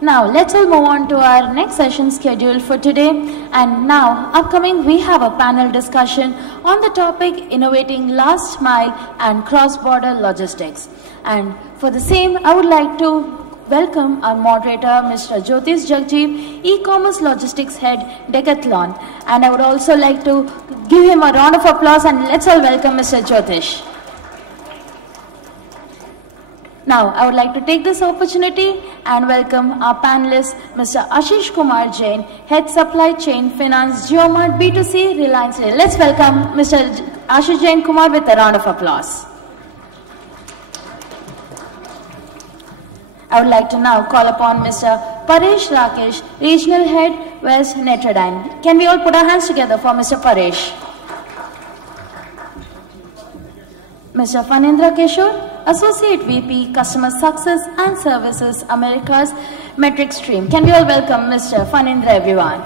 Now, let's all move on to our next session scheduled for today. And now, upcoming, we have a panel discussion on the topic Innovating Last Mile and Cross-Border Logistics. And for the same, I would like to welcome our moderator, Mr. Jyotish Jagjeev, E-Commerce Logistics Head, Decathlon. And I would also like to give him a round of applause, and let's all welcome Mr. Jyotish. Now, I would like to take this opportunity and welcome our panelists, Mr. Ashish Kumar Jain, Head Supply Chain Finance, Geomart B2C, Reliance. Let's welcome Mr. Ashish Jain Kumar with a round of applause. I would like to now call upon Mr. Paresh Rakesh, Regional Head, West Notre Dame. Can we all put our hands together for Mr. Paresh? Mr. Fanindra Kishore, Associate VP, Customer Success and Services, Americas Metric Stream. Can we all welcome Mr. Fanindra, everyone?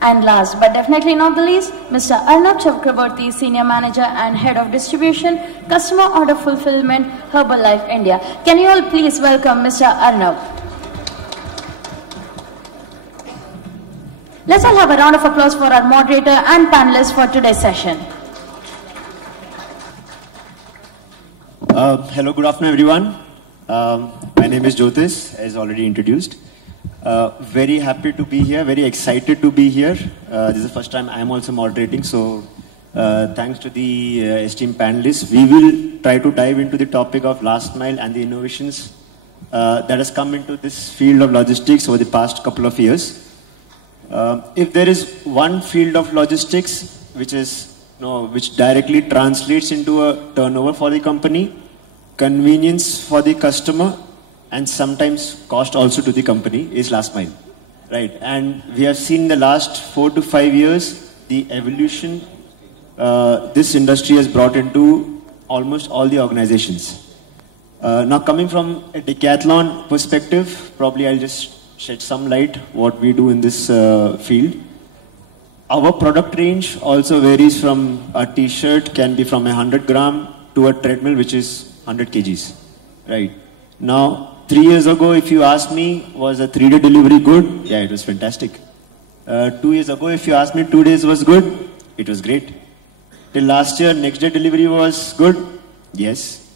And last but definitely not the least, Mr. Arnab Chakraborty, Senior Manager and Head of Distribution, Customer Order Fulfillment, Herbalife India. Can you all please welcome Mr. Arnab? Let's all have a round of applause for our moderator and panelists for today's session. Hello, good afternoon, everyone. My name is Jyotish, as already introduced. Very happy to be here, very excited to be here. This is the first time I am also moderating, so thanks to the esteemed panelists. We will try to dive into the topic of last mile and the innovations that has come into this field of logistics over the past couple of years. If there is one field of logistics which directly translates into a turnover for the company, convenience for the customer, and sometimes cost also to the company, is last mile, right? And we have seen the last 4 to 5 years the evolution this industry has brought into almost all the organizations. Now, coming from a Decathlon perspective, probably I'll just shed some light what we do in this field. Our product range also varies from a t-shirt can be from 100 gram to a treadmill which is 100 kgs, right? Now, 3 years ago, if you asked me, was a 3-day delivery good? Yeah, it was fantastic. 2 years ago, if you asked me 2 days was good, it was great. Till last year, next day delivery was good? Yes.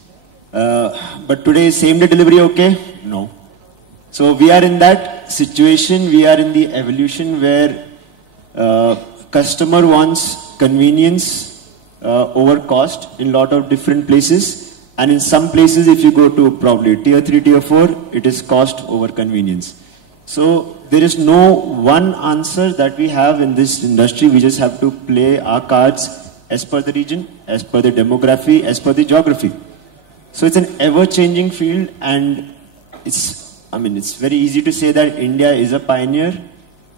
But today, same day delivery okay? No. So we are in that situation, we are in the evolution where customer wants convenience over cost in a lot of different places. And in some places, if you go to probably tier 3, tier 4, it is cost over convenience. So there is no one answer that we have in this industry. We just have to play our cards as per the region, as per the demography, as per the geography. So it's an ever-changing field, and it's very easy to say that India is a pioneer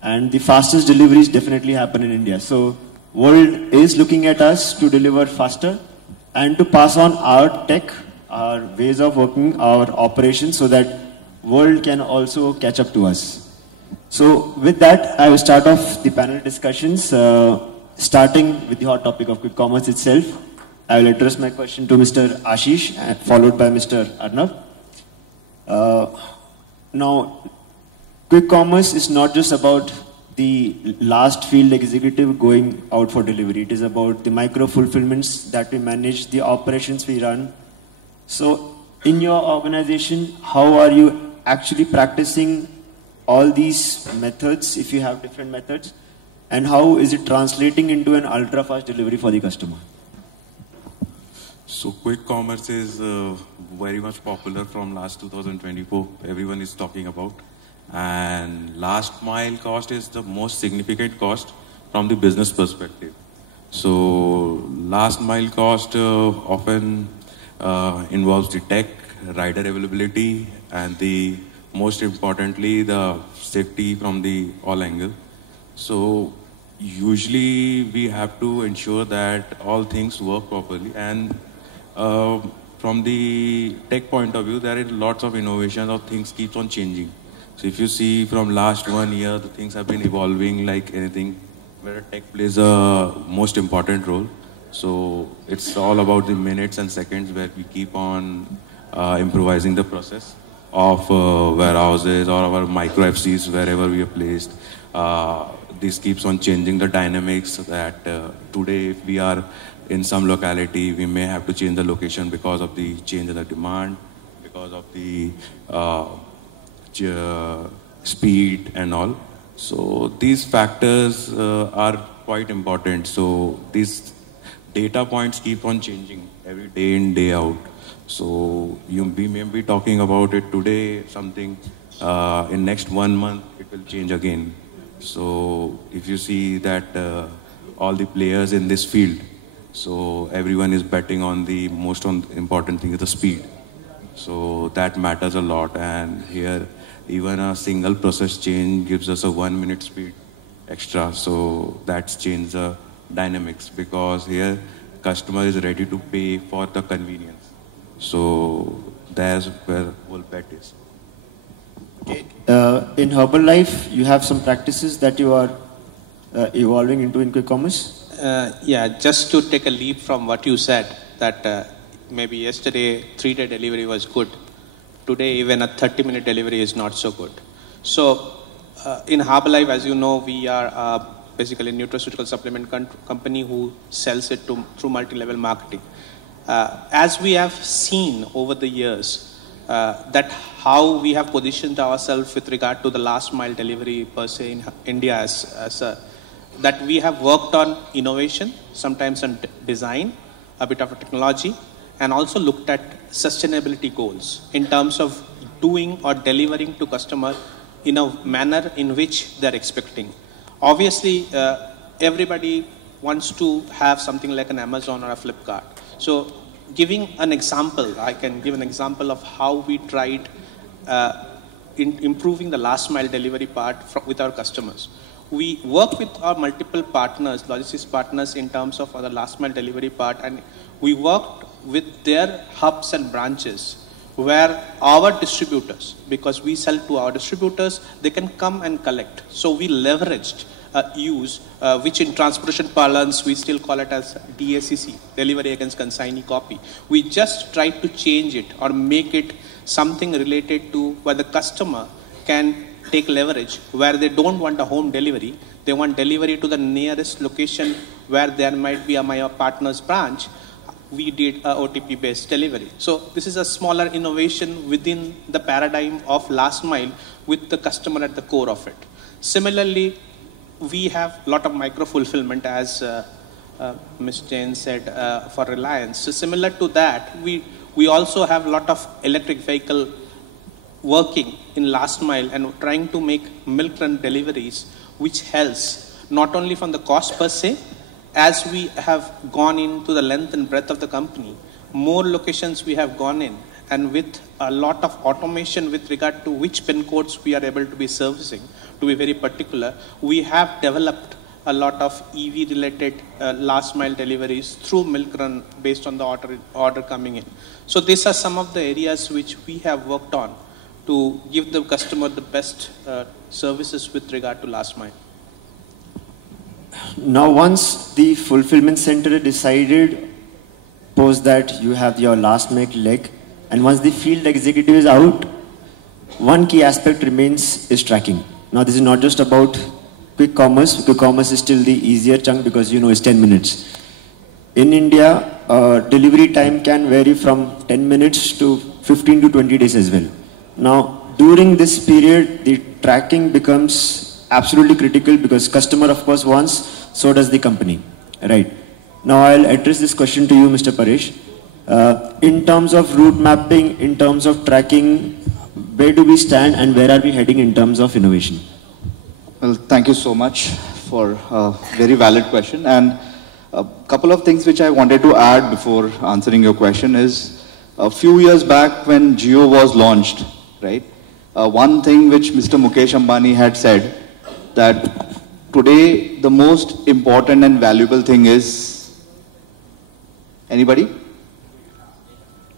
and the fastest deliveries definitely happen in India. So world is looking at us to deliver faster and to pass on our tech, our ways of working, our operations, so that world can also catch up to us. So with that, I will start off the panel discussions, starting with the hot topic of quick commerce itself. I will address my question to Mr. Ashish, followed by Mr. Arnab. Now, quick commerce is not just about the last field executive going out for delivery. It is about the micro fulfillments that we manage, the operations we run. So, in your organization, how are you actually practicing all these methods, if you have different methods, and how is it translating into an ultra-fast delivery for the customer? So quick commerce is very much popular from last 2024. Everyone is talking about. And last mile cost is the most significant cost from the business perspective. So last mile cost often involves the tech, rider availability, and the most importantly, the safety from the all angle. So usually we have to ensure that all things work properly, and from the tech point of view, there is lots of innovations, or things keeps on changing. So if you see from last 1 year, the things have been evolving like anything, where tech plays a most important role. So it's all about the minutes and seconds where we keep on improvising the process of warehouses or our micro FCs wherever we are placed. This keeps on changing the dynamics that today if we are in some locality, we may have to change the location because of the change in the demand, because of the speed and all. So these factors are quite important. So these data points keep on changing every day in, day out. So we may be talking about it today, something in next 1 month, it will change again. So if you see that all the players in this field, so everyone is betting on the most important thing is the speed. So that matters a lot, and here even a single process change gives us a 1 minute speed extra. So that's changed the dynamics, because here customer is ready to pay for the convenience. So that's where whole bet is. Okay. In Herbalife, you have some practices that you are evolving into in quick commerce? Yeah, just to take a leap from what you said, that maybe yesterday 3-day delivery was good. Today even a 30-minute delivery is not so good. So in Herbalife, as you know, we are basically a nutraceutical supplement company who sells it through multi-level marketing. As we have seen over the years, that how we have positioned ourselves with regard to the last mile delivery per se in India that we have worked on innovation, sometimes on design, a bit of a technology, and also looked at sustainability goals in terms of doing or delivering to customer in a manner in which they're expecting. Obviously, everybody wants to have something like an Amazon or a Flipkart. So giving an example, I can give an example of how we tried improving the last mile delivery part with our customers. We work with our multiple partners, logistics partners, in terms of the last mile delivery part, and we worked with their hubs and branches where our distributors, because we sell to our distributors, they can come and collect. So we leveraged which in transportation parlance we still call it as DACC, delivery against consignee copy. We just tried to change it or make it something related to where the customer can take leverage, where they don't want a home delivery, they want delivery to the nearest location where there might be my partner's branch. We did a OTP based delivery. So this is a smaller innovation within the paradigm of last mile with the customer at the core of it. Similarly, we have a lot of micro fulfillment, as Ms. Jain said, for Reliance. So similar to that, we also have a lot of electric vehicle working in last mile and trying to make milk run deliveries, which helps not only from the cost per se. As we have gone into the length and breadth of the company, more locations we have gone in, and with a lot of automation with regard to which pin codes we are able to be servicing, to be very particular, we have developed a lot of EV related last mile deliveries through milk run based on the order coming in. So these are some of the areas which we have worked on to give the customer the best services with regard to last mile. Now, once the fulfillment center decided, post that you have your last mile leg, and once the field executive is out, one key aspect remains is tracking. Now, this is not just about quick commerce. Quick commerce is still the easier chunk because it's 10 minutes. In India, delivery time can vary from 10 minutes to 15 to 20 days as well. Now, during this period, the tracking becomes absolutely critical because customer of course wants, so does the company, right? Now I'll address this question to you, Mr. Paresh. In terms of route mapping, in terms of tracking, where do we stand and where are we heading in terms of innovation? Well, thank you so much for a very valid question. And a couple of things which I wanted to add before answering your question is, a few years back when Jio was launched, right? One thing which Mr. Mukesh Ambani had said, that today the most important and valuable thing is, anybody?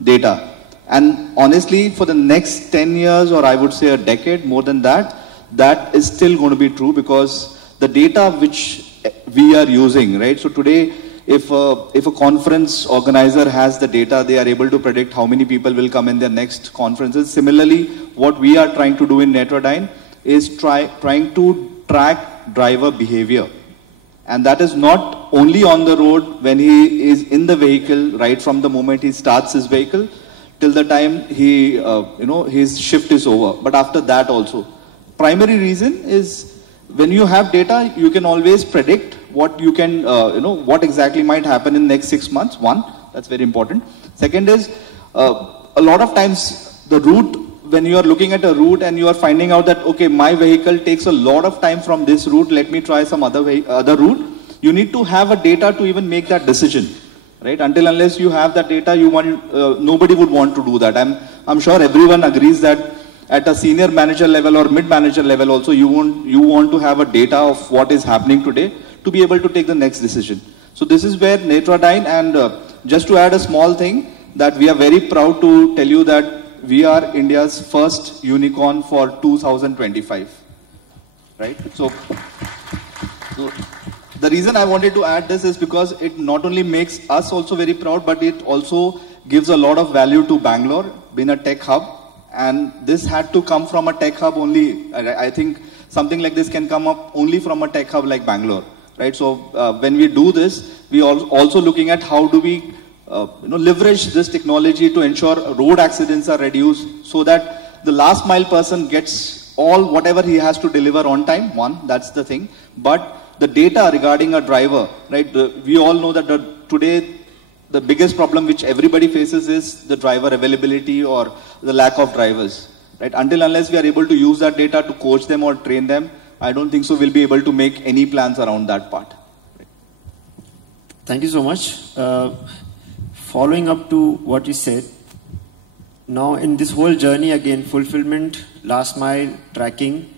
Data. And honestly, for the next 10 years, or I would say a decade, more than that, that is still going to be true, because the data which we are using, right? So today, if a conference organizer has the data, they are able to predict how many people will come in their next conferences. Similarly, what we are trying to do in Netrodyne is trying to track driver behavior. And that is not only on the road when he is in the vehicle, right from the moment he starts his vehicle till the time he, his shift is over. But after that also. Primary reason is when you have data, you can always predict what you can, what exactly might happen in the next 6 months. One, that's very important. Second is, a lot of times the route, when you are looking at a route and you are finding out that, okay, my vehicle takes a lot of time from this route, let me try some other route. You need to have a data to even make that decision, right? Until unless you have that data, nobody would want to do that. I'm sure everyone agrees that at a senior manager level or mid-manager level also, you want to have a data of what is happening today to be able to take the next decision. So this is where Netrodyne, and just to add a small thing, that we are very proud to tell you that we are India's first unicorn for 2025, right? So the reason I wanted to add this is because it not only makes us also very proud, but it also gives a lot of value to Bangalore, being a tech hub. And this had to come from a tech hub only. I think something like this can come up only from a tech hub like Bangalore, right? So when we do this, we are also looking at how do we leverage this technology to ensure road accidents are reduced so that the last mile person gets whatever he has to deliver on time. One, that's the thing. But the data regarding a driver, right? We all know that today the biggest problem which everybody faces is the driver availability or the lack of drivers, right? Until unless we are able to use that data to coach them or train them, I don't think so we'll be able to make any plans around that part. Right. Thank you so much. Following up to what you said, now in this whole journey again, fulfillment, last mile, tracking,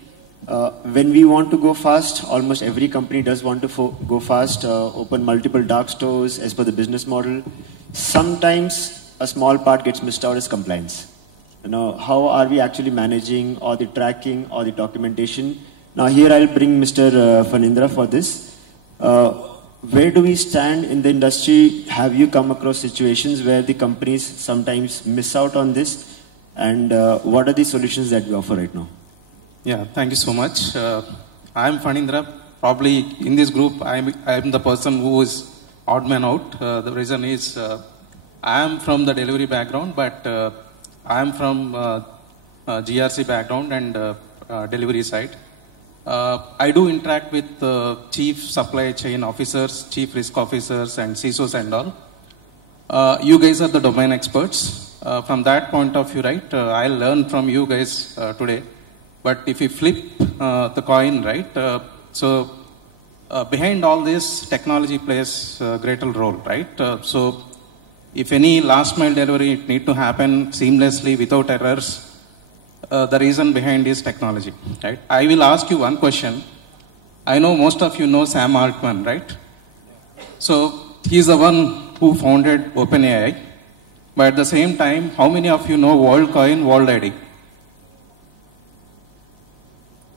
when we want to go fast, almost every company does want to go fast, open multiple dark stores as per the business model. Sometimes a small part gets missed out as compliance. How are we actually managing or the tracking or the documentation? Now here I'll bring Mr. Phanindra for this. Where do we stand in the industry? Have you come across situations where the companies sometimes miss out on this? And what are the solutions that we offer right now? Yeah, thank you so much. I'm Phanindra. Probably in this group, I'm the person who is odd man out. The reason is I am from the delivery background, but I am from GRC background and delivery side. I do interact with chief supply chain officers, chief risk officers, and CISOs and all. You guys are the domain experts. From that point of view, right, I'll learn from you guys today. But if you flip the coin, right, behind all this, technology plays a greater role, right? So if any last mile delivery need to happen seamlessly without errors, the reason behind is technology, right? I will ask you one question. I know most of you know Sam Altman, right? So he's the one who founded OpenAI. But at the same time, how many of you know WorldCoin, WorldID?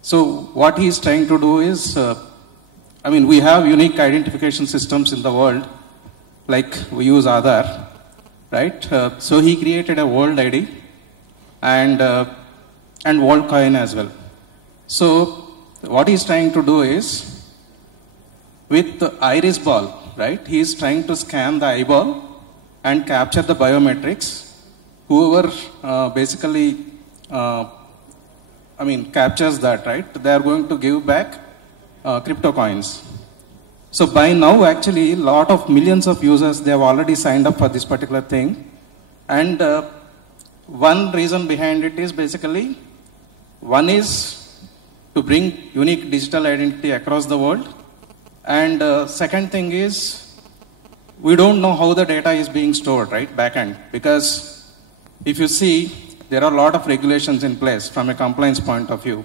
So what he's trying to do is, we have unique identification systems in the world, like we use Aadhaar, right? So he created a World ID and WorldCoin as well. So what he's trying to do is, with the iris ball, right? He's trying to scan the eyeball and capture the biometrics. Whoever captures that, right? They are going to give back crypto coins. So by now, actually, a lot of millions of users, they have already signed up for this particular thing. And one reason behind it is basically, one is to bring unique digital identity across the world. And second thing is, we don't know how the data is being stored, right, back end. Because if you see, there are a lot of regulations in place from a compliance point of view,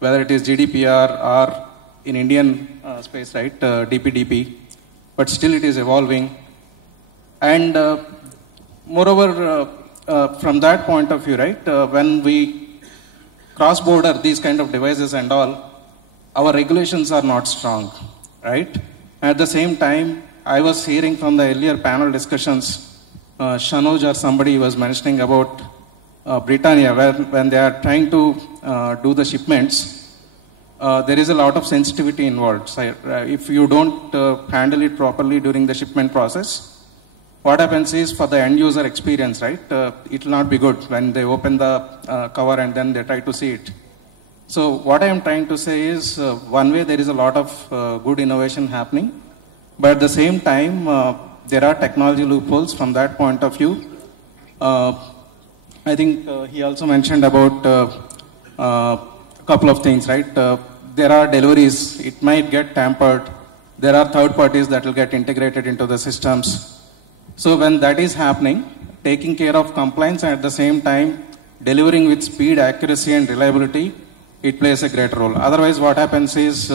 whether it is GDPR or in Indian space, right, DPDP, but still it is evolving. And moreover, from that point of view, right, when we cross-border these kind of devices and all, our regulations are not strong, right? At the same time, I was hearing from the earlier panel discussions, Shanuj or somebody was mentioning about Britannia, where when they are trying to do the shipments, there is a lot of sensitivity involved. So, if you don't handle it properly during the shipment process, what happens is for the end user experience, right, it will not be good when they open the cover and then they try to see it. So what I am trying to say is, one way there is a lot of good innovation happening, but at the same time, there are technology loopholes from that point of view. I think he also mentioned about a couple of things, right? There are deliveries, it might get tampered. There are third parties that will get integrated into the systems. So when that is happening, taking care of compliance and at the same time delivering with speed, accuracy and reliability, it plays a great role. Otherwise what happens is,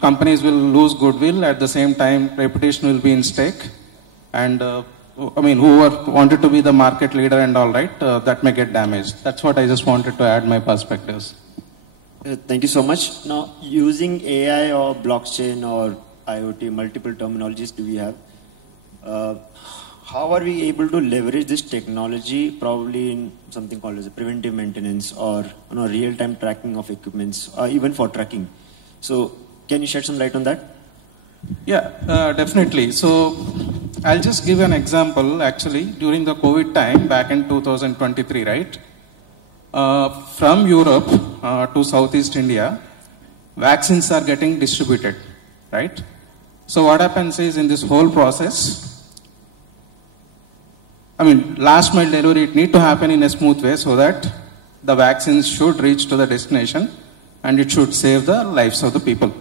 companies will lose goodwill, at the same time reputation will be in stake, and whoever wanted to be the market leader and all, right, that may get damaged. That's what I just wanted to add my perspectives. Thank you so much. Now, using AI or blockchain or IoT, multiple terminologies do we have? How are we able to leverage this technology probably in something called as a preventive maintenance or real-time tracking of equipments, or even for tracking? So can you shed some light on that? Yeah, definitely. So I'll just give an example. Actually, during the COVID time back in 2023, right, from Europe to Southeast India, vaccines are getting distributed, right? So what happens is, in this whole process, last mile delivery, it need to happen in a smooth way so that the vaccines should reach to the destination and it should save the lives of the people.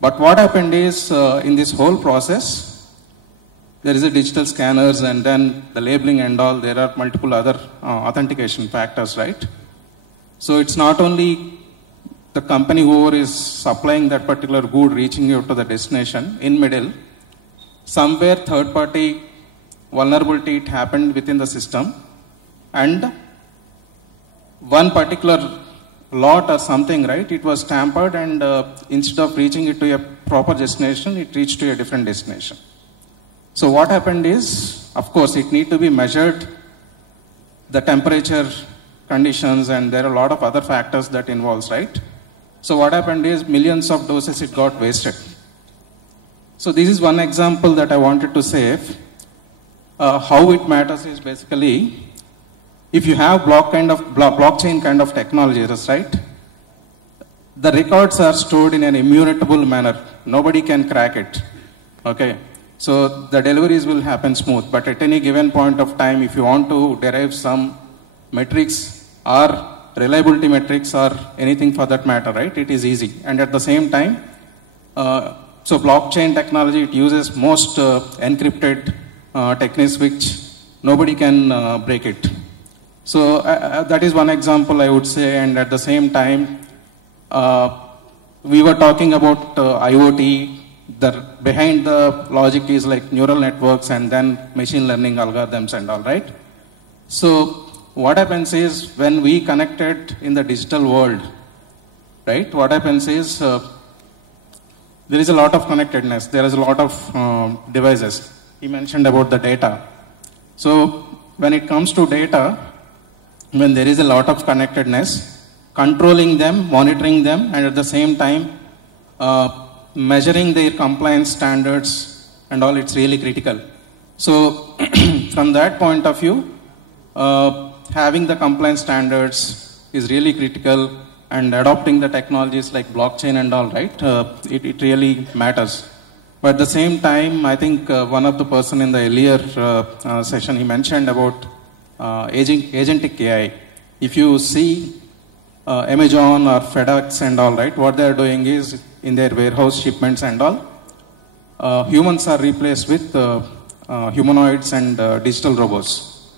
But what happened is, in this whole process, there is a digital scanners and then the labeling and all, there are multiple other authentication factors, right? So it's not only the company who is supplying that particular good reaching you to the destination. In middle, somewhere third party vulnerability it happened within the system, and one particular lot or something, right, it was tampered, and instead of reaching it to a proper destination, it reached to a different destination. So what happened is, of course, it need to be measured, the temperature conditions, and there are a lot of other factors that involves, right? So what happened is, millions of doses it got wasted. So this is one example that I wanted to say. How it matters is basically, if you have blockchain kind of technologies, right, the records are stored in an immutable manner. Nobody can crack it. Okay. So the deliveries will happen smooth, but at any given point of time, if you want to derive some metrics or reliability metrics or anything for that matter, right, it is easy. And at the same time, so blockchain technology, it uses most encrypted techniques which nobody can break it. So that is one example I would say. And at the same time, we were talking about IoT. Behind the logic is like neural networks and then machine learning algorithms and all, right? So what happens is, when we connected in the digital world, right, what happens is, there is a lot of connectedness. There is a lot of devices. He mentioned about the data. So when it comes to data, when there is a lot of connectedness, controlling them, monitoring them, and at the same time, measuring their compliance standards and all, it's really critical. So from that point of view, having the compliance standards is really critical, and adopting the technologies like blockchain and all, right, it really matters. But at the same time, I think one of the person in the earlier session, he mentioned about agentic AI. If you see Amazon or FedEx and all, right, what they are doing is, in their warehouse shipments and all, humans are replaced with humanoids and digital robots.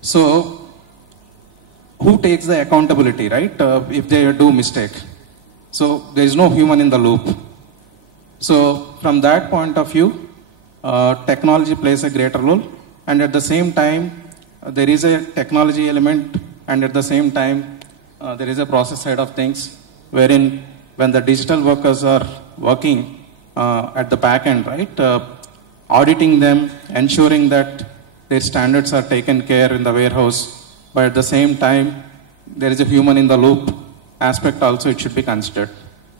So who takes the accountability, right, if they do mistake? So there is no human in the loop. So from that point of view, technology plays a greater role, and at the same time, there is a technology element, and at the same time, there is a process side of things, wherein when the digital workers are working, at the back end, right? Auditing them, ensuring that their standards are taken care in the warehouse, but at the same time, there is a human in the loop aspect also it should be considered.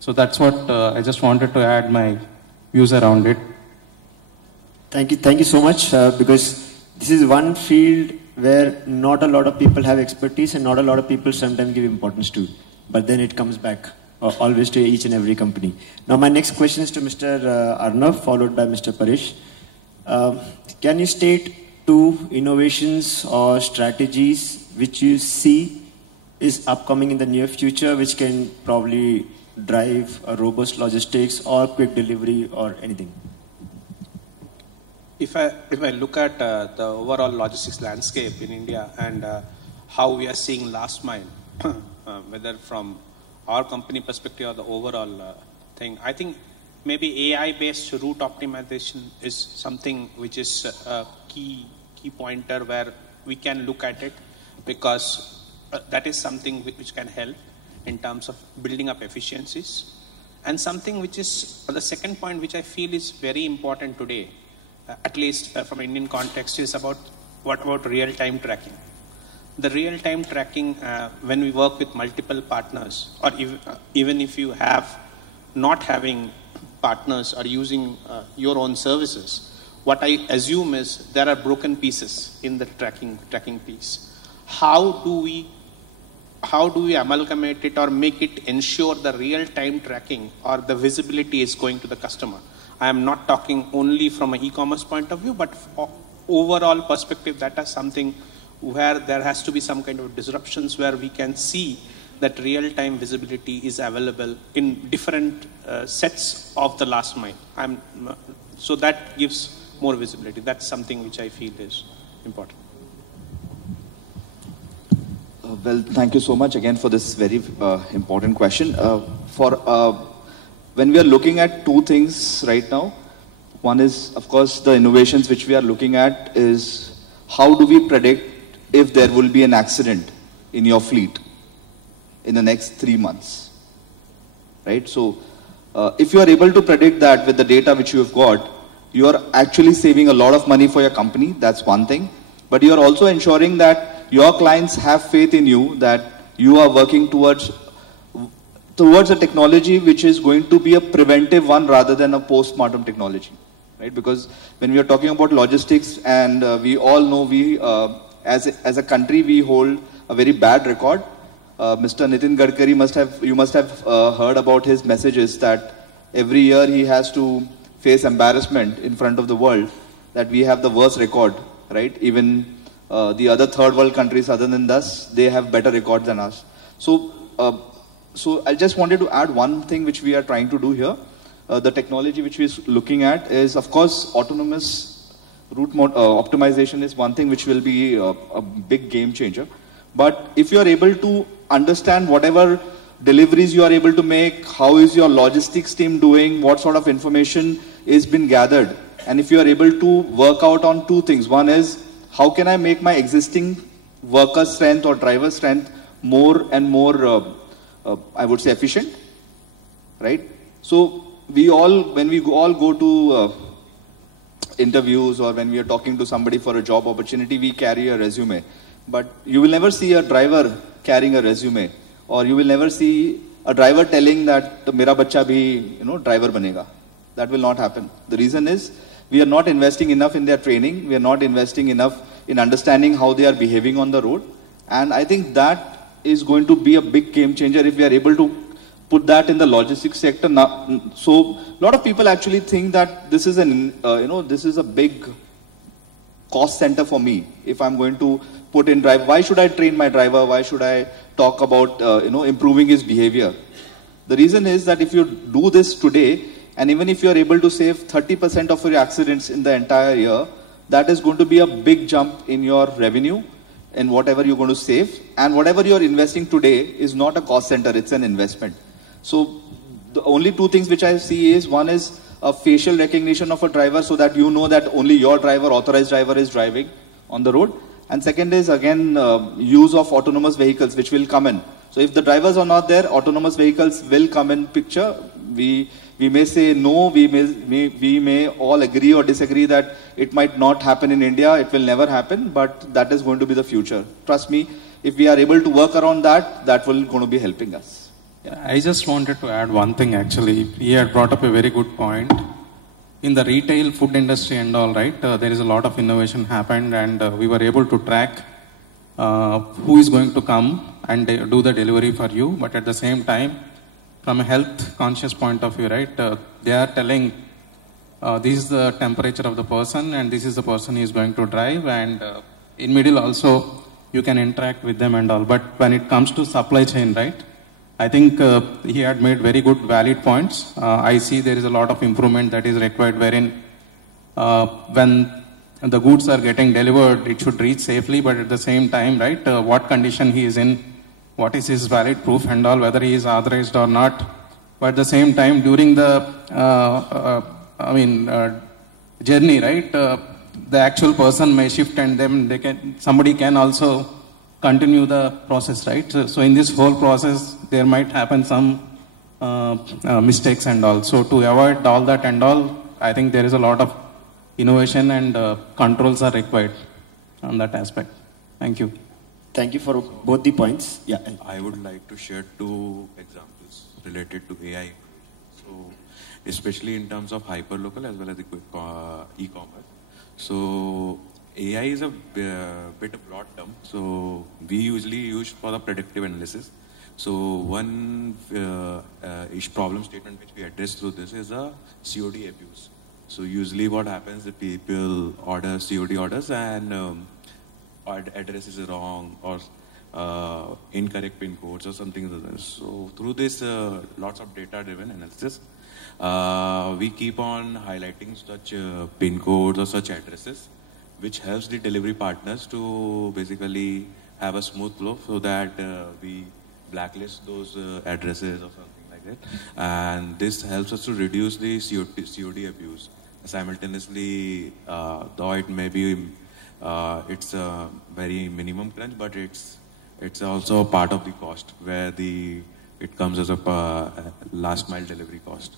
So that's what I just wanted to add my views around it. Thank you so much, because this is one field where not a lot of people have expertise and not a lot of people sometimes give importance to, but then it comes back always to each and every company. Now my next question is to Mr. Arnav, followed by Mr. Parish. Can you state 2 innovations or strategies which you see is upcoming in the near future, which can probably drive a robust logistics or quick delivery or anything? If I look at the overall logistics landscape in India and how we are seeing last mile, whether from our company perspective or the overall thing, I think maybe AI-based route optimization is something which is a key pointer where we can look at it, because that is something which can help in terms of building up efficiencies. And something which is the second point which I feel is very important today, at least from Indian context, is about what about real-time tracking. The real-time tracking, when we work with multiple partners, or even if you have not having partners or using your own services, what I assume is there are broken pieces in the tracking piece. How do we amalgamate it or make it ensure the real-time tracking or the visibility is going to the customer? I am not talking only from an e-commerce point of view, but overall perspective, that is something where there has to be some kind of disruptions where we can see that real-time visibility is available in different sets of the last mile. So that gives more visibility. That's something which I feel is important. Well, thank you so much again for this very important question. When we are looking at 2 things right now, one is, of course, the innovations which we are looking at is how do we predict if there will be an accident in your fleet in the next 3 months, right? So if you are able to predict that with the data which you have got, you are actually saving a lot of money for your company. That's one thing. But you are also ensuring that your clients have faith in you, that you are working towards a technology which is going to be a preventive one rather than a post-mortem technology, right? Because when we are talking about logistics, and we all know as a country we hold a very bad record. Mr. Nitin Gadkari you must have heard about his messages that every year he has to face embarrassment in front of the world that we have the worst record, right? Even the other third world countries other than us, they have better records than us. So I just wanted to add one thing which we are trying to do here. The technology which we are looking at is, of course, autonomous route optimization is one thing which will be a big game changer. But if you are able to understand whatever deliveries you are able to make, how is your logistics team doing, what sort of information is been gathered, and if you are able to work out on 2 things. One is, how can I make my existing worker strength or driver strength more and more, I would say, efficient, right? So when we all go to interviews, or when we are talking to somebody for a job opportunity, we carry a resume. But you will never see a driver carrying a resume, or you will never see a driver telling that mera bachcha bhi, driver banega. That will not happen. The reason is we are not investing enough in their training. We are not investing enough in understanding how they are behaving on the road. And I think that is going to be a big game changer if we are able to put that in the logistics sector. So a lot of people actually think that this is this is a big cost center for me. If I'm going to put in driver, why should I train my driver? Why should I talk about improving his behavior? The reason is that if you do this today, and even if you are able to save 30% of your accidents in the entire year, that is going to be a big jump in your revenue and whatever you're going to save. And whatever you're investing today is not a cost center, it's an investment. So the only 2 things which I see is, one is a facial recognition of a driver so that you know that only your driver, authorized driver, is driving on the road. And second is, again, use of autonomous vehicles which will come in. So if the drivers are not there, autonomous vehicles will come in picture. We We may say no, we may all agree or disagree that it might not happen in India, it will never happen, but that is going to be the future. Trust me, if we are able to work around that, that will going to be helping us. Yeah. I just wanted to add one thing actually. He had brought up a very good point. In the retail food industry and all, right, there is a lot of innovation happened, and we were able to track who is going to come and do the delivery for you. But at the same time, from a health conscious point of view, right, they are telling this is the temperature of the person and this is the person who is going to drive, and in middle also you can interact with them and all. But when it comes to supply chain, right, I think he had made very good valid points. I see there is a lot of improvement that is required, wherein when the goods are getting delivered, it should reach safely, but at the same time, right, what condition he is in, what is his valid proof and all, whether he is authorized or not. But at the same time, during the journey, right, the actual person may shift, and then somebody can also continue the process, right? So in this whole process, there might happen some mistakes and all. So to avoid all that and all, I think there is a lot of innovation and controls are required on that aspect. Thank you. Thank you for both the points. Yeah. I would like to share 2 examples related to AI. So, especially in terms of hyperlocal as well as e-commerce. So, AI is a bit of broad term. So, we usually use for the predictive analysis. So, one problem statement which we address through this is a COD abuse. So, usually what happens is people order COD orders and address is wrong or incorrect pin codes or something like that. So through this lots of data driven analysis, we keep on highlighting such pin codes or such addresses, which helps the delivery partners to basically have a smooth flow, so that we blacklist those addresses or something like that. And this helps us to reduce the COD abuse. Simultaneously, though it may be it's a very minimum crunch, but it's also a part of the cost, where it comes as a last mile delivery cost.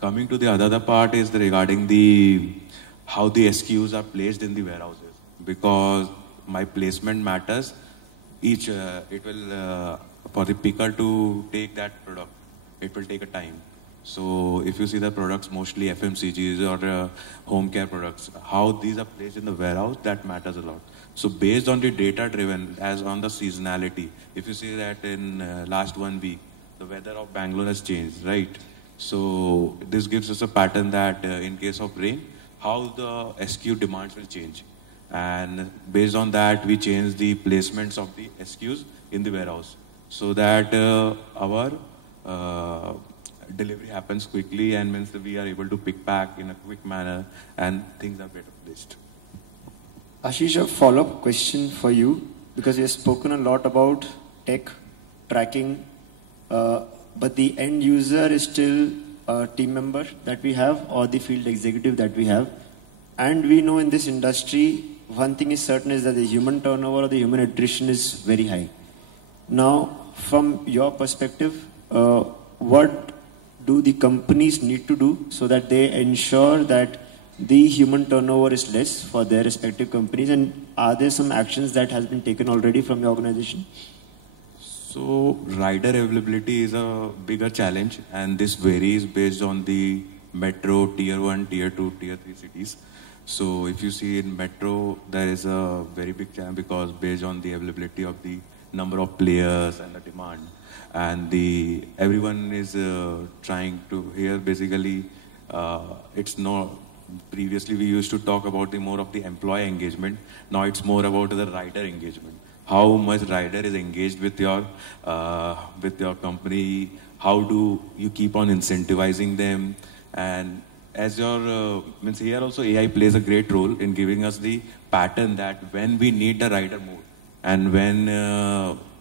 Coming to the other part is regarding how the SKUs are placed in the warehouses, because my placement matters. It will for the picker to take that product, it will take a time. So if you see the products, mostly FMCGs or home care products, how these are placed in the warehouse, that matters a lot. So based on the data driven, as on the seasonality, if you see that in last 1 week, the weather of Bangalore has changed, right? So this gives us a pattern that in case of rain, how the SKU demands will change. And based on that, we change the placements of the SKUs in the warehouse, so that our delivery happens quickly, and means that we are able to pick pack in a quick manner and things are better placed. Ashish, a follow-up question for you, because you have spoken a lot about tech tracking, but the end user is still a team member that we have or the field executive that we have. And we know in this industry, one thing is certain is that the human turnover or the human attrition is very high. Now, from your perspective, what do the companies need to do so that they ensure that the human turnover is less for their respective companies? And are there some actions that has been taken already from your organization? So rider availability is a bigger challenge, and this varies based on the metro, tier 1, tier 2, tier 3 cities. So if you see in metro, there is a very big challenge, because based on the availability of the number of players and the demand, and everyone is trying to here basically it's not, previously we used to talk about more of the employee engagement. Now it's more about the rider engagement. How much rider is engaged with your company? How do you keep on incentivizing them? And as your means here also AI plays a great role in giving us the pattern that when we need the rider more, and when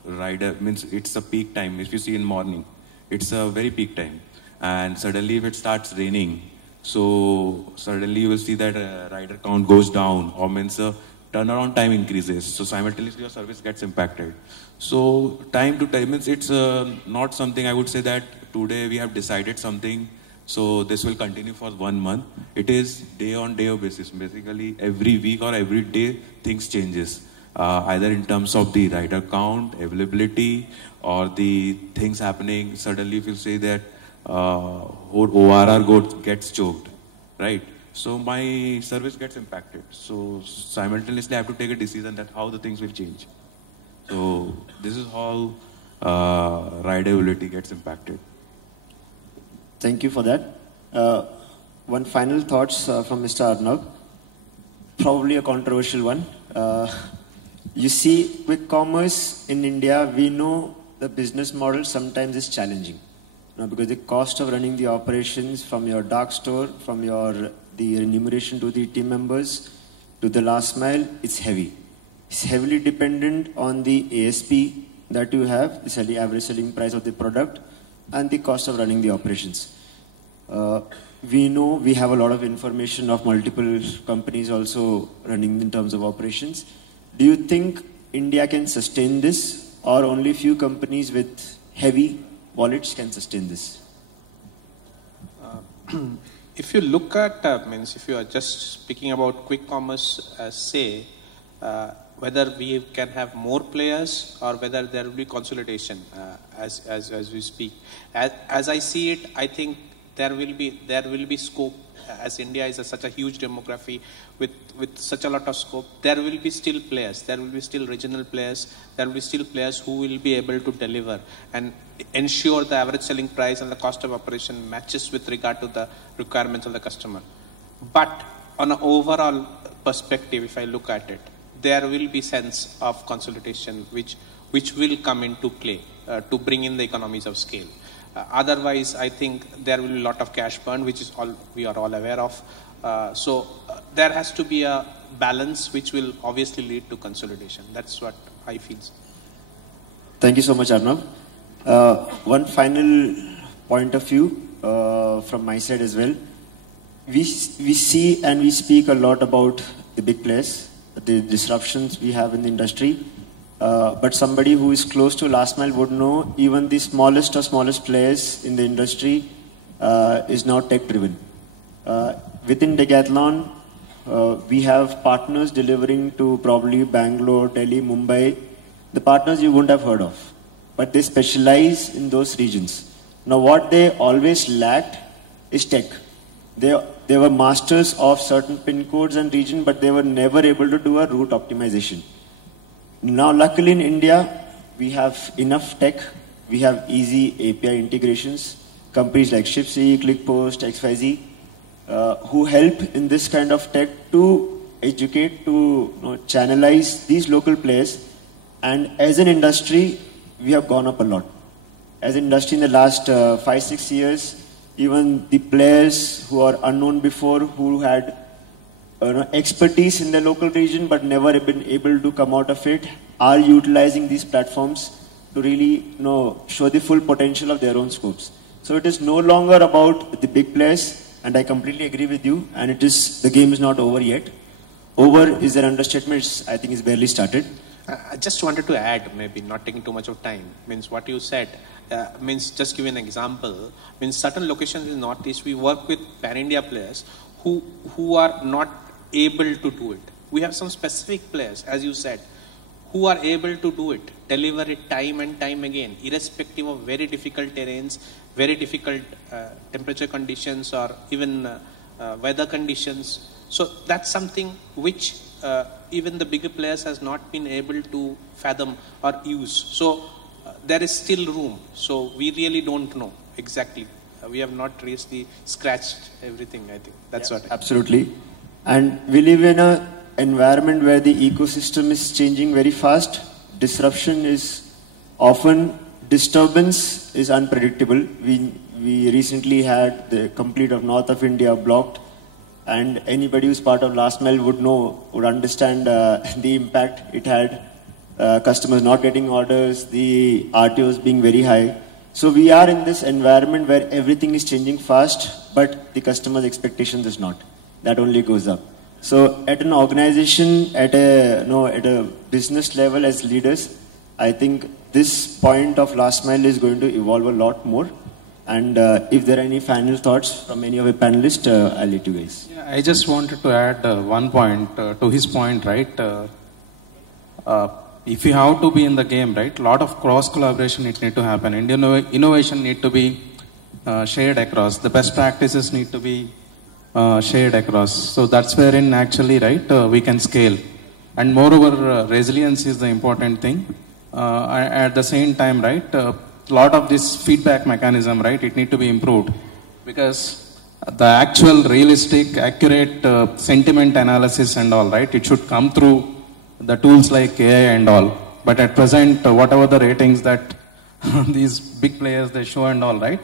rider means it's a peak time. If you see in morning, it's a very peak time, and suddenly if it starts raining, so suddenly you will see that rider count goes down, or means turnaround time increases. So simultaneously your service gets impacted. So time to time, means it's not something I would say that today we have decided something So this will continue for 1 month. It is day-on-day basis. Basically, every week or every day, things changes. Either in terms of the rider count, availability, or the things happening. Suddenly, if you say that ORR gets choked, right? So my service gets impacted. So simultaneously, I have to take a decision that how the things will change. So this is how rideability gets impacted. Thank you for that. One final thoughts from Mr. Arnab. Probably a controversial one. You see, quick commerce in India, we know the business model sometimes is challenging. Because the cost of running the operations from your dark store, from the remuneration to the team members, to the last mile, it's heavy. It's heavily dependent on the ASP that you have, the average selling price of the product, and the cost of running the operations. We know we have a lot of information of multiple companies also running in terms of operations. Do you think India can sustain this, or only few companies with heavy wallets can sustain this? If you look at, if you are just speaking about quick commerce, whether we can have more players or whether there will be consolidation as we speak. As I see it, I think there will be scope, as India is such a huge demography with such a lot of scope. There will be still players, there will be still regional players, there will be still players who will be able to deliver and ensure the average selling price and the cost of operation matches with regard to the requirements of the customer. But on an overall perspective, if I look at it, there will be sense of consolidation which will come into play to bring in the economies of scale. Otherwise, I think there will be a lot of cash burn, which is we are all aware of. So there has to be a balance which will obviously lead to consolidation. That's what I feel. Thank you so much, Arnab. One final point of view from my side as well. We see and we speak a lot about the big players, the disruptions we have in the industry. But somebody who is close to last mile would know even the smallest of smallest players in the industry is now tech driven. Within Decathlon, we have partners delivering to probably Bangalore, Delhi, Mumbai, the partners you wouldn't have heard of, but they specialize in those regions. Now what they always lacked is tech. They were masters of certain pin codes and region, but they were never able to do a route optimization. Now, luckily in India, we have enough tech. We have easy API integrations. Companies like Shipsy, ClickPost, XYZ, who help in this kind of tech to educate, to channelize these local players. And as an industry, we have gone up a lot. As an industry in the last 5-6 years, even the players who are unknown before, who had expertise in the local region but never been able to come out of it, are utilizing these platforms to really show the full potential of their own scopes. So it is no longer about the big players, and I completely agree with you, and the game is not over yet. Over is an understatement, I think it's barely started. I just wanted to add, maybe not taking too much of time, what you said, just give an example, certain locations in Northeast, we work with pan-India players who are not able to do it. We have some specific players, as you said, who are able to do it, deliver it time and time again, irrespective of very difficult terrains, very difficult temperature conditions, or even weather conditions. So that's something which even the bigger players has not been able to fathom or use. So there is still room. So we really don't know exactly. We have not really scratched everything, I think. That's what absolutely. And we live in an environment where the ecosystem is changing very fast. Disruption is often, disturbance is unpredictable. We recently had the complete of north of India blocked, and anybody who's part of last mile would understand the impact it had. Customers not getting orders, the RTOs being very high. So we are in this environment where everything is changing fast, but the customer's expectations is not. That only goes up. So at an organization, at a business level as leaders, I think this point of last mile is going to evolve a lot more. And if there are any final thoughts from any of the panelists, I'll let you guys. Yeah, I just wanted to add one point to his point, right? If you have to be in the game, right, a lot of cross collaboration it need to happen, and innovation need to be shared across. The best practices need to be shared across. So that's wherein actually, right, we can scale. And moreover, resilience is the important thing. At the same time, right, a lot of this feedback mechanism, right, it need to be improved, because the actual realistic, accurate sentiment analysis and all, right, it should come through the tools like AI and all. But at present, whatever the ratings that these big players they show and all, right,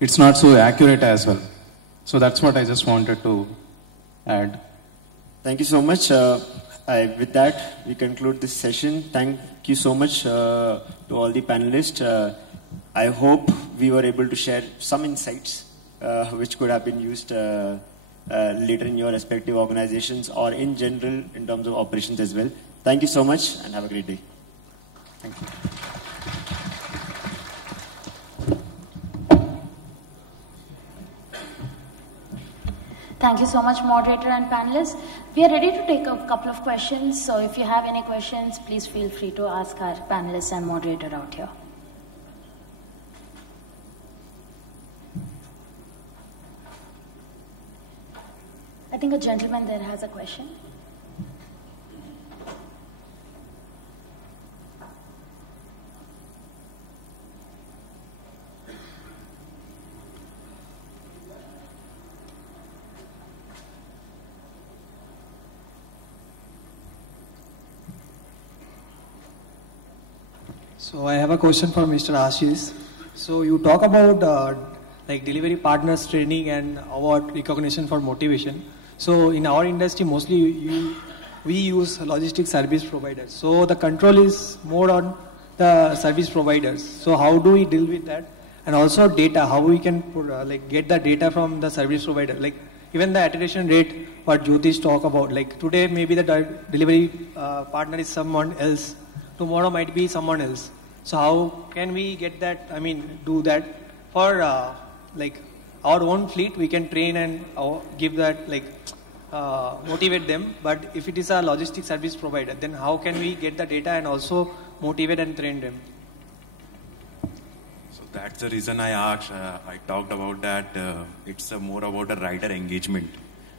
it's not so accurate as well. So that's what I just wanted to add. Thank you so much. With that, we conclude this session. Thank you so much to all the panelists. I hope we were able to share some insights which could have been used later in your respective organizations or in general in terms of operations as well. Thank you so much and have a great day. Thank you. Thank you so much, moderator and panelists. We are ready to take a couple of questions. So if you have any questions, please feel free to ask our panelists and moderator out here. I think a gentleman there has a question. So I have a question for Mr. Ashish. So you talk about like delivery partners training and award recognition for motivation. So in our industry, mostly we use logistics service providers. So the control is more on the service providers. So how do we deal with that? And also data, how we can like get the data from the service provider. Like even the attrition rate, what Jyotish talk about. Like today maybe the delivery partner is someone else. Tomorrow might be someone else. So how can we get that? I mean, do that for like our own fleet? We can train and give that like motivate them. But if it is a logistics service provider, then how can we get the data and also motivate and train them? So that's the reason I asked. I talked about that. It's more about a rider engagement.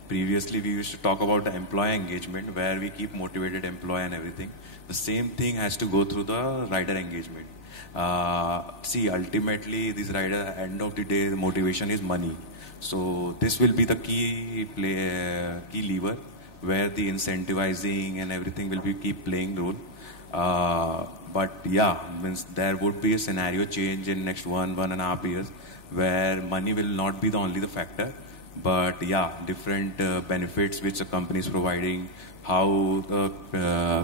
Previously, we used to talk about the employee engagement, where we keep motivated employee and everything. The same thing has to go through the rider engagement. See, ultimately, this rider, at the end of the day, the motivation is money. So this will be the key lever, where the incentivizing and everything will be keep playing role. But yeah, means there would be a scenario change in next 1.5 years, where money will not be the only the factor. But yeah, different benefits which the company is providing, how the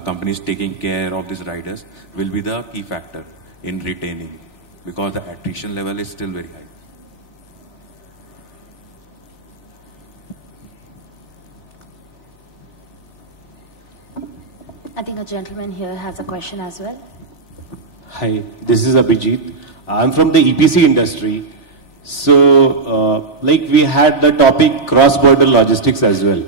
company is taking care of these riders will be the key factor in retaining, because the attrition level is still very high. I think a gentleman here has a question as well. Hi, this is Abhijit. I'm from the EPC industry. So, like we had the topic cross-border logistics as well.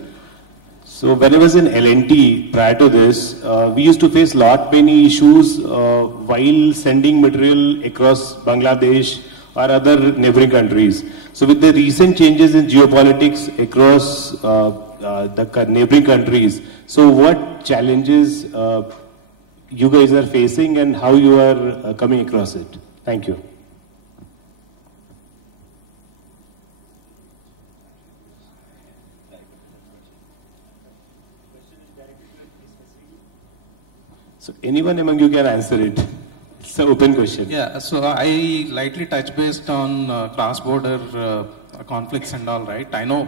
So when I was in L&T prior to this, we used to face many issues while sending material across Bangladesh or other neighboring countries. So with the recent changes in geopolitics across the neighboring countries, so what challenges you guys are facing and how you are coming across it? Thank you. So anyone among you can answer it. It's an open question. Yeah, so I lightly touch based on cross-border conflicts and all, right? I know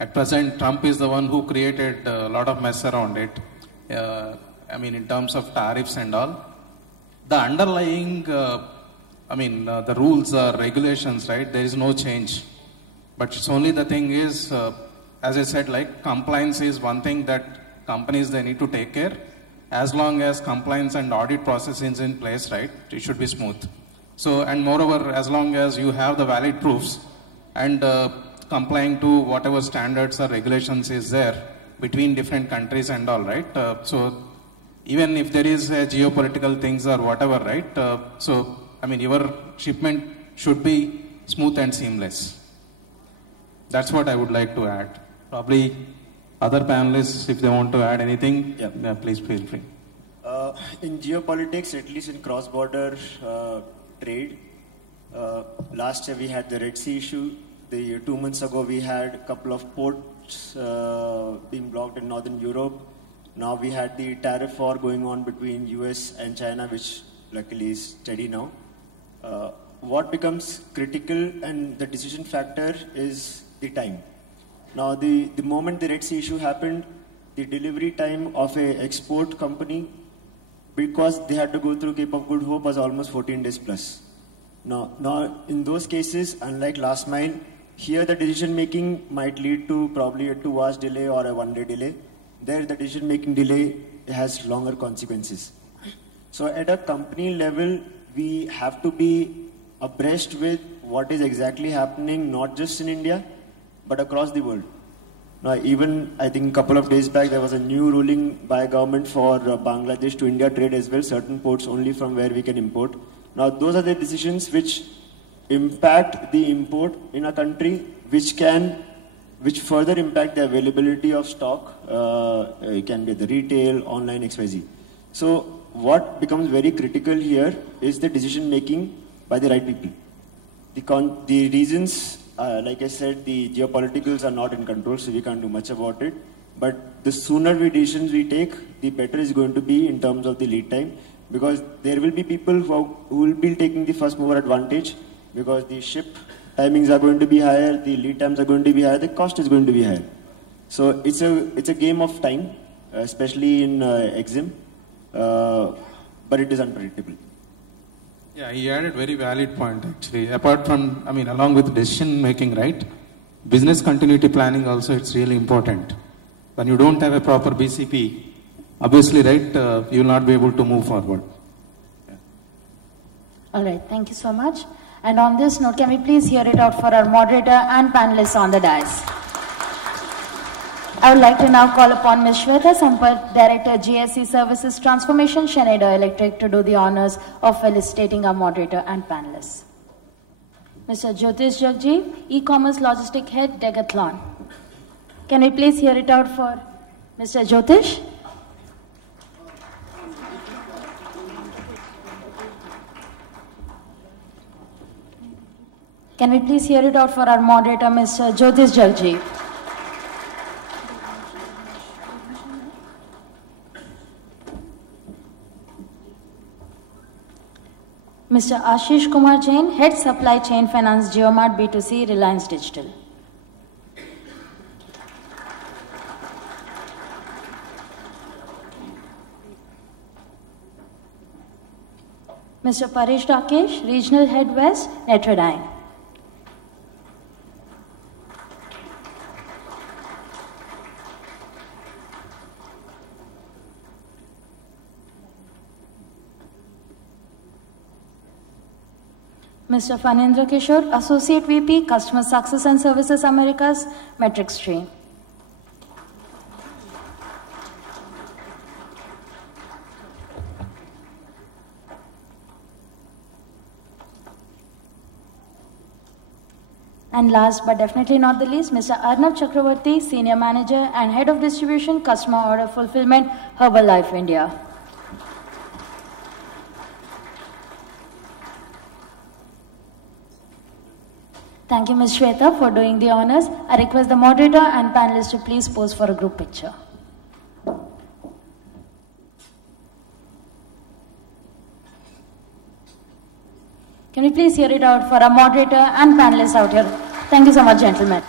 at present Trump is the one who created a lot of mess around it. I mean, in terms of tariffs and all. The underlying, the rules or regulations, right? There is no change. But it's only the thing is, as I said, like compliance is one thing that companies, they need to take care. As long as compliance and audit process is in place, right, it should be smooth. So, and moreover, as long as you have the valid proofs and complying to whatever standards or regulations is there between different countries and all, right? So, even if there is geopolitical things or whatever, right? So, I mean, your shipment should be smooth and seamless. That's what I would like to add. Probably other panelists, if they want to add anything, yeah, please feel free. In geopolitics, at least in cross-border trade, last year we had the Red Sea issue. 2 months ago we had a couple of ports being blocked in Northern Europe. Now we had the tariff war going on between US and China, which luckily is steady now. What becomes critical and the decision factor is the time. Now the moment the Red Sea issue happened, the delivery time of an export company, because they had to go through Cape of Good Hope, was almost 14 days plus. Now in those cases, unlike last mile, here the decision making might lead to probably a 2 hours delay or a 1 day delay. There the decision making delay has longer consequences. So at a company level, we have to be abreast with what is exactly happening, not just in India, but across the world. Now, even I think a couple of days back, there was a new ruling by government for Bangladesh to India trade as well, certain ports only from where we can import. Now, those are the decisions which impact the import in a country, which further impact the availability of stock. It can be the retail, online, XYZ. So, what becomes very critical here is the decision making by the right people. The reasons, like I said, the geopoliticals are not in control, so we can't do much about it. But the sooner decisions we take, the better is going to be in terms of the lead time, because there will be people who will be taking the first mover advantage, because the ship timings are going to be higher, the lead times are going to be higher, the cost is going to be higher. So it's a game of time, especially in EXIM, but it is unpredictable. Yeah, he added very valid point actually. Apart from, I mean, along with decision making, right? Business continuity planning also, it's really important. When you don't have a proper BCP, obviously, right, you will not be able to move forward. Yeah. All right, thank you so much. And on this note, can we please hear it out for our moderator and panelists on the dais? I would like to now call upon Ms. Shweta Sampath, Director, GSC Services Transformation, Schneider Electric, to do the honors of felicitating our moderator and panelists. Mr. Jyotish Jagjeev, E-Commerce Logistic Head, Decathlon. Can we please hear it out for Mr. Jyotish? Can we please hear it out for our moderator, Mr. Jyotish Jagjeev? Mr. Ashish Kumar Jain, Head Supply Chain Finance, Geomart B2C, Reliance Digital. Mr. Paresh Rakesh, Regional Head West, Netrodyne. Mr. Fanendra Kishore, Associate VP, Customer Success and Services Americas, Metric Stream. And last but definitely not the least, Mr. Arnab Chakravarti, Senior Manager and Head of Distribution, Customer Order Fulfillment, Herbalife India. Thank you, Ms. Shweta, for doing the honors. I request the moderator and panelists to please pose for a group picture. Can we please hear it out for our moderator and panelists out here? Thank you so much, gentlemen.